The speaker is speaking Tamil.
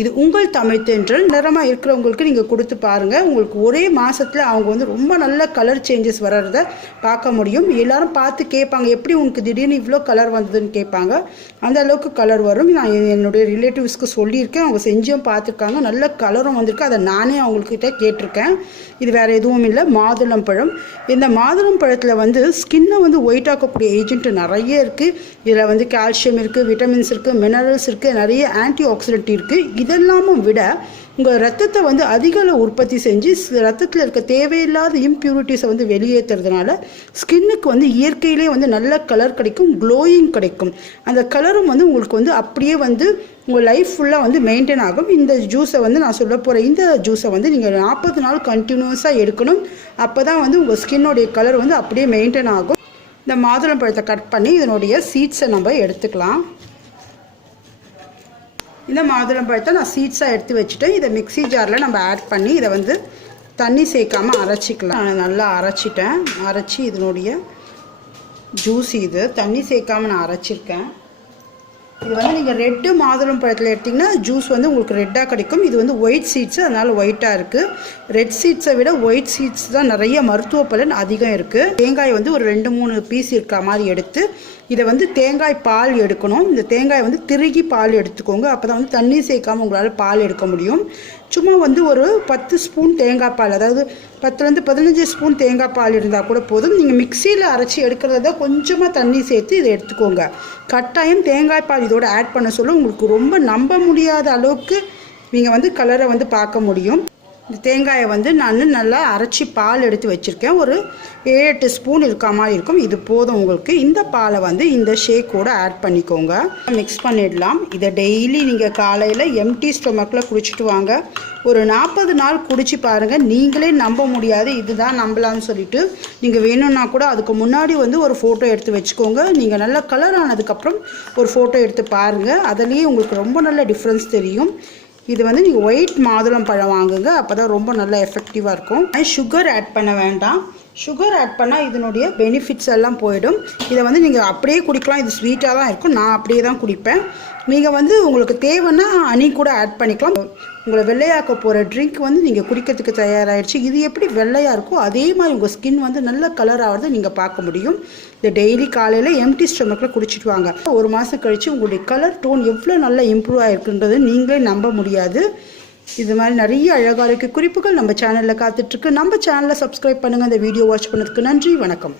இது உங்கள் தமிழ் தென்றல். நிறமாக இருக்கிறவங்களுக்கு நீங்கள் கொடுத்து பாருங்கள். உங்களுக்கு ஒரே மாதத்தில் அவங்க வந்து ரொம்ப நல்ல கலர் சேஞ்சஸ் வர்றத பார்க்க முடியும். எல்லாரும் பார்த்து கேட்பாங்க, எப்படி உனக்கு திடீர்னு இவ்வளோ கலர் வந்ததுன்னு கேட்பாங்க. அந்த அளவுக்கு கலர் வரும். நான் என்னுடைய ரிலேட்டிவ்ஸ்க்கு சொல்லியிருக்கேன், அவங்க செஞ்சும் பார்த்துருக்காங்க, நல்ல கலரும் வந்திருக்கு. அதை நானே அவங்கக்கிட்ட கேட்டிருக்கேன். இது வேறு எதுவும் இல்லை, மாதுளம் பழம். இந்த மாதுளம் பழத்தில் வந்து ஸ்கின்னை வந்து ஒயிட் ஆக்கக்கூடிய ஏஜென்ட் நிறைய இருக்குது. இதில் வந்து கால்சியம் இருக்குது, விட்டமின்ஸ் இருக்குது, மினரல்ஸ் இருக்குது, நிறைய ஆன்டி ஆக்சிடென்ட் இருக்குது. இதெல்லாமும் விட உங்கள் ரத்தத்தை வந்து அதிக அளவு உற்பத்தி செஞ்சு ரத்தத்தில் இருக்க தேவையில்லாத இம்ப்யூரிட்டிஸை வந்து வெளியேற்றுறதுனால ஸ்கின்னுக்கு வந்து இயற்கையிலே வந்து நல்ல கலர் கிடைக்கும், க்ளோயிங் கிடைக்கும். அந்த கலரும் வந்து உங்களுக்கு வந்து அப்படியே வந்து உங்கள் லைஃப் ஃபுல்லாக வந்து மெயின்டைன் ஆகும். இந்த ஜூஸை வந்து நான் சொல்ல போகிற இந்த ஜூஸை வந்து நீங்கள் 40 நாள் கண்டினியூஸாக எடுக்கணும். அப்போ தான் வந்து உங்கள் ஸ்கின்னோடைய கலர் வந்து அப்படியே மெயின்டைன் ஆகும். இந்த மாதுளம் பழத்தை கட் பண்ணி இதனுடைய சீட்ஸை நம்ம எடுத்துக்கலாம். இந்த மாதுளம் பழத்தை நான் சீட்ஸாக எடுத்து வச்சுட்டேன். இதை மிக்ஸி ஜாரில் நம்ம ஆட் பண்ணி இதை வந்து தண்ணி சேர்க்காமல் அரைச்சிக்கலாம். நான் நல்லா அரைச்சிட்டேன். அரைச்சி இதனுடைய ஜூஸ் இது தண்ணி சேர்க்காமல் நான் அரைச்சிருக்கேன். இது வந்து நீங்கள் ரெட்டு மாதுளம் பழத்தில் எடுத்திங்கன்னா ஜூஸ் வந்து உங்களுக்கு ரெட்டாக கிடைக்கும். இது வந்து ஒயிட் சீட்ஸு, அதனால் ஒயிட்டாக இருக்குது. ரெட் சீட்ஸை விட ஒயிட் சீட்ஸ் தான் நிறைய மருத்துவ பலன் அதிகம் இருக்குது. தேங்காய் வந்து ஒரு 2-3 பீஸ் இருக்கிற மாதிரி எடுத்து இதை வந்து தேங்காய் பால் எடுக்கணும். இந்த தேங்காய் வந்து திருகி பால் எடுத்துக்கோங்க. அப்போ தான் வந்து தண்ணி சேர்க்காமல் உங்களால் பால் எடுக்க முடியும். சும்மா வந்து ஒரு 10 ஸ்பூன் தேங்காய் பால், அதாவது 10லேருந்து 15 ஸ்பூன் தேங்காய் பால் இருந்தால் கூட போதும். நீங்கள் மிக்சியில் அரைச்சி எடுக்கிறத கொஞ்சமாக தண்ணி சேர்த்து இதை எடுத்துக்கோங்க. கட்டாயம் தேங்காய் பால் இதோட ஆட் பண்ண சொல்ல உங்களுக்கு ரொம்ப நம்ப முடியாத அளவுக்கு நீங்கள் வந்து கலரை வந்து பார்க்க முடியும். இந்த தேங்காயை வந்து நான் நல்லா அரைச்சி பால் எடுத்து வச்சுருக்கேன். ஒரு 7-8 ஸ்பூன் இருக்க மாதிரி இருக்கும். இது போதும் உங்களுக்கு. இந்த பாலை வந்து இந்த ஷேக்கோட ஆட் பண்ணிக்கோங்க. மிக்ஸ் பண்ணிடலாம். இதை டெய்லி நீங்கள் காலையில் எம்டி ஸ்டொமக்கில் குடிச்சிட்டு வாங்க. ஒரு 40 நாள் குடிச்சு பாருங்கள். நீங்களே நம்ப முடியாது இதுதான் நம்பலான்னு சொல்லிட்டு. நீங்கள் வேணும்னா கூட அதுக்கு முன்னாடி வந்து ஒரு ஃபோட்டோ எடுத்து வச்சுக்கோங்க. நீங்கள் நல்லா கலர் ஆனதுக்கப்புறம் ஒரு ஃபோட்டோ எடுத்து பாருங்கள். அதுலேயே உங்களுக்கு ரொம்ப நல்ல டிஃப்ரென்ஸ் தெரியும். இது வந்து நீங்கள் ஒயிட் மாதுளம் பழம் வாங்குங்க. அப்போ தான் ரொம்ப நல்லா எஃபெக்டிவாக இருக்கும். சுகர் ஆட் பண்ண வேண்டாம். சுகர் ஆட் பண்ணால் இதனுடைய பெனிஃபிட்ஸ் எல்லாம் போயிடும். இதை வந்து நீங்கள் அப்படியே குடிக்கலாம். இது ஸ்வீட்டாக தான் இருக்கும். நான் அப்படியே தான் குடிப்பேன். நீங்கள் வந்து உங்களுக்கு தேவைன்னா ஹனி கூட ஆட் பண்ணிக்கலாம். உங்களை வெள்ளையாக்க போகிற ட்ரிங்க் வந்து நீங்கள் குடிக்கிறதுக்கு தயாராகிடுச்சு. இது எப்படி வெள்ளையாக இருக்கோ அதே மாதிரி உங்கள் ஸ்கின் வந்து நல்ல கலர் ஆகிறத நீங்கள் பார்க்க முடியும். இந்த டெய்லி காலையில் எம்டி ஸ்டொமக்கில் குடிச்சிட்டு வாங்க. ஒரு மாதம் கழித்து உங்களுடைய கலர் டோன் எவ்வளோ நல்லா இம்ப்ரூவ் ஆகிருக்குன்றது நீங்களே நம்ப முடியாது. இது மாதிரி நிறைய அழகாக குறிப்புகள் நம்ம சேனலில் காத்துட்ருக்கு. நம்ம சேனலை சப்ஸ்கிரைப் பண்ணுங்கள். இந்த வீடியோ வாட்ச் பண்ணதுக்கு நன்றி. வணக்கம்.